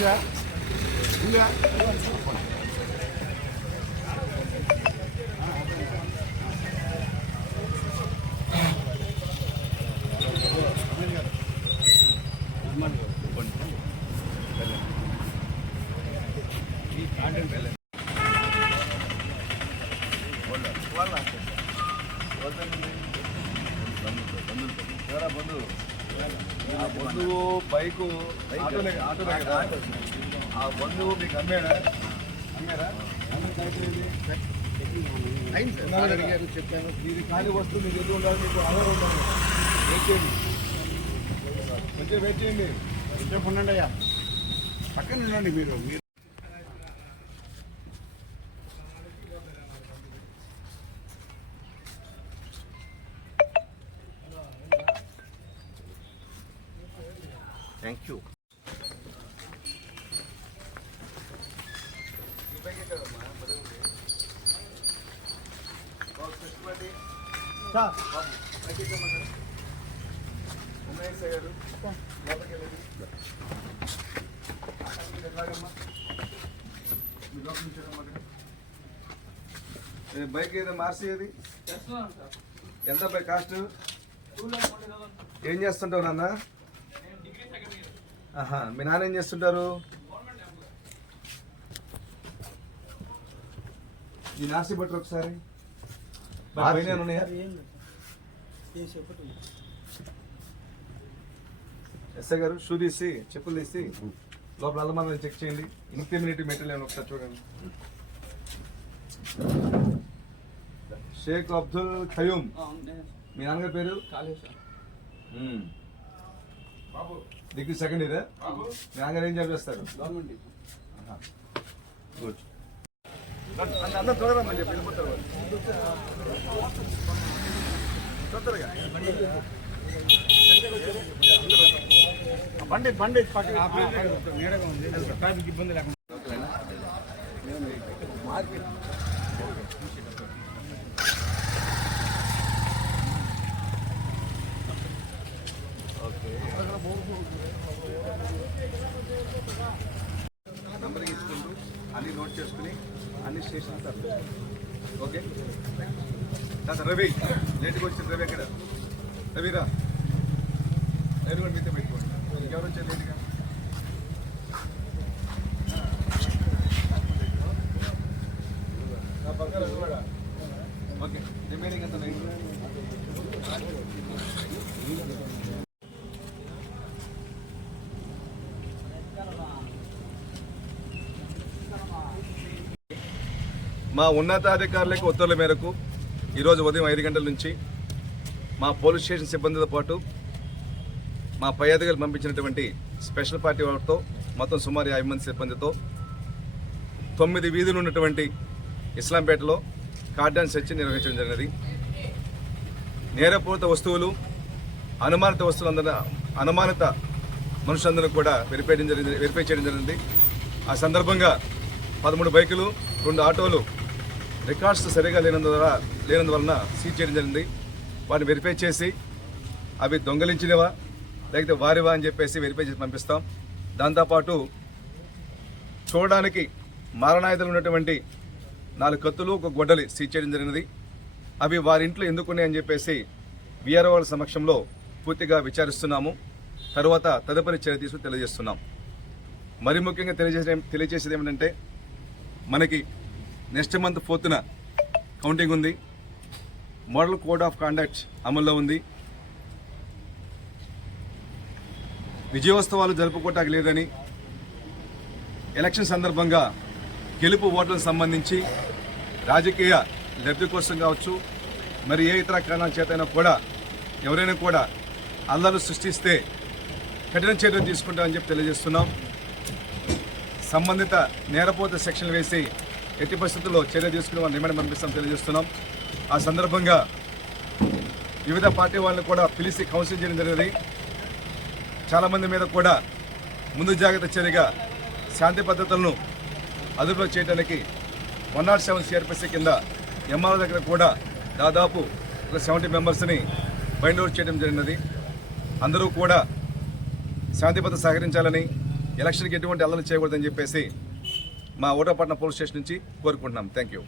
ఇందా ఇందా ಬಂಧು ಬಂಧು ఆ బంధువు బైకు ఆటోనే కదా. ఆ బంధువు మీకు అమ్మేడా అమ్మారా? అడిగారు చెప్పాను ఇది ఖాళీ వస్తువు మీకు ఎదురు ఉండాలి మీకు ఆధార్ ఉండాలి. వెయిట్ చేయండి. కొంచెం వెయిట్ చేయండి. కొంచెం ఉండండి అయ్యా. పక్కన ఉండండి మీరు. మీరు థ్యాంక్ యూ ఉమేష్ గారు లోపలికి వెళ్ళండి. ఇది ఎట్లాగమ్మా? మీ లోపల నుంచి రండి అమ్మా. ఏ బైక్ ఏదో మార్చేది ఎంత బైక్ కాస్ట్? ఏం చేస్తుంటావు నాన్న? మీ నాన్న ఏం చేస్తుంటారు? ఈ నాసి బట్టలు ఒకసారి. ఎస్ఐ గారు షూ తీసి చెప్పులు తీసి లోపల అల్లమాలను చెక్ చేయండి. ఇన్క్రిమినేటివ్ మెటీరియల్ ఏమైనా ఒకసారి చూడండి. షేక్ అబ్దుల్ ఖయూమ్. మీ నాన్నగారి పేరు? మ్మ్. డిగ్రీ సెకండ్ ఇయర్ మీ నాన్నగారు ఏం. గుడ్ అంత అందరూ త్వరగా రమ్మని చెప్పి వెళ్ళిపోతారు వాళ్ళు. తొందరగా. బండి బండి పక్కన నీడగా ఉంది. ట్రాఫిక్ ఇబ్బంది లేకుండా. నంబర్ అన్ని నోట్ చేసుకుని అన్ని స్టేషన్ తరలి ఓకే? తర్వాత రవి లేట్గా వచ్చిన రవి ఎక్కడ? రవిరా రవి కూడా మీతో పెట్టుకోండి. ఎవరు వచ్చారు లేట్గా? ఓకే. మా ఉన్నతాధికారులకు ఉత్తర్వుల మేరకు ఈరోజు ఉదయం ఐదు గంటల నుంచి మా పోలీస్ స్టేషన్ సిబ్బందితో పాటు మా పై అధికారులు పంపించినటువంటి స్పెషల్ పార్టీ వాళ్ళతో మొత్తం సుమారు యాభై మంది సిబ్బందితో తొమ్మిది వీధులు ఉన్నటువంటి ఇస్లాంపేటలో కార్డాన్ సెర్చ్ నిర్వహించడం జరిగినది. నేరపూరిత వస్తువులు అనుమానిత వస్తువులు అనుమానిత మనుషులందరూ కూడా వెరిఫై చేయడం జరిగింది వెరిఫై చేయడం జరిగింది. ఆ సందర్భంగా పదమూడు బైకులు రెండు ఆటోలు రికార్డ్స్ సరిగా లేనందువల్ల లేనందువలన సీజ్ చేయడం జరిగింది. వాటిని వెరిఫై చేసి అవి దొంగలించినవా లేకపోతే వారివా అని చెప్పేసి వెరిఫై చేసి పంపిస్తాం. దాంతోపాటు చూడడానికి మారణాయుధాలు ఉన్నటువంటి నాలుగు కత్తులు ఒక గొడ్డలి సీజ్ చేయడం జరిగినది. అవి వారి ఇంట్లో ఎందుకున్నాయని చెప్పేసి విఆర్ఓ వాళ్ళ సమక్షంలో పూర్తిగా విచారిస్తున్నాము. తర్వాత తదుపరి చర్య తీసుకుని తెలియజేస్తున్నాం. మరి ముఖ్యంగా తెలియజేసే తెలియజేసేది ఏమిటంటే మనకి నెక్స్ట్ మంత్ ఫోర్త్న కౌంటింగ్ ఉంది. మోడల్ కోడ్ ఆఫ్ కాండక్ట్ అమల్లో ఉంది. విజయోత్సవాలు జరుపుకోవటానికి లేదని ఎలక్షన్ సందర్భంగా గెలుపు ఓట్లకు సంబంధించి రాజకీయ లబ్ధి కోసం కావచ్చు మరి ఏ ఇతర కారణాల చేతైనా కూడా ఎవరైనా కూడా అల్లర్లు సృష్టిస్తే కఠిన చర్యలు తీసుకుంటామని చెప్పి తెలియజేస్తున్నాం. సంబంధిత నేరపోత సెక్షన్లు వేసి ఎట్టి పరిస్థితుల్లో చర్య తీసుకుని వాళ్ళని రిమాండ్ పంపిస్తాం తెలియజేస్తున్నాం. ఆ సందర్భంగా వివిధ పార్టీ వాళ్ళని కూడా పిలిచి కౌన్సిల్ చేయడం జరిగింది. చాలామంది మీద కూడా ముందు జాగ్రత్త చర్యగా శాంతి పద్ధతులను అదుపులో చేయడానికి వన్ నాట్ సెవెన్ సిఆర్పిసి కింద ఎంఆర్ దగ్గర కూడా దాదాపు ఒక సెవెంటీ మెంబర్స్ని బైండ్ అవుట్ చేయడం జరిగినది. అందరూ కూడా శాంతి భద్రత సహకరించాలని ఎలక్షన్కి ఎటువంటి అల్లరి చేయకూడదని చెప్పేసి మా ఓటపట్నం పోలీస్ స్టేషన్ నుంచి కోరుకుంటున్నాం. Thank you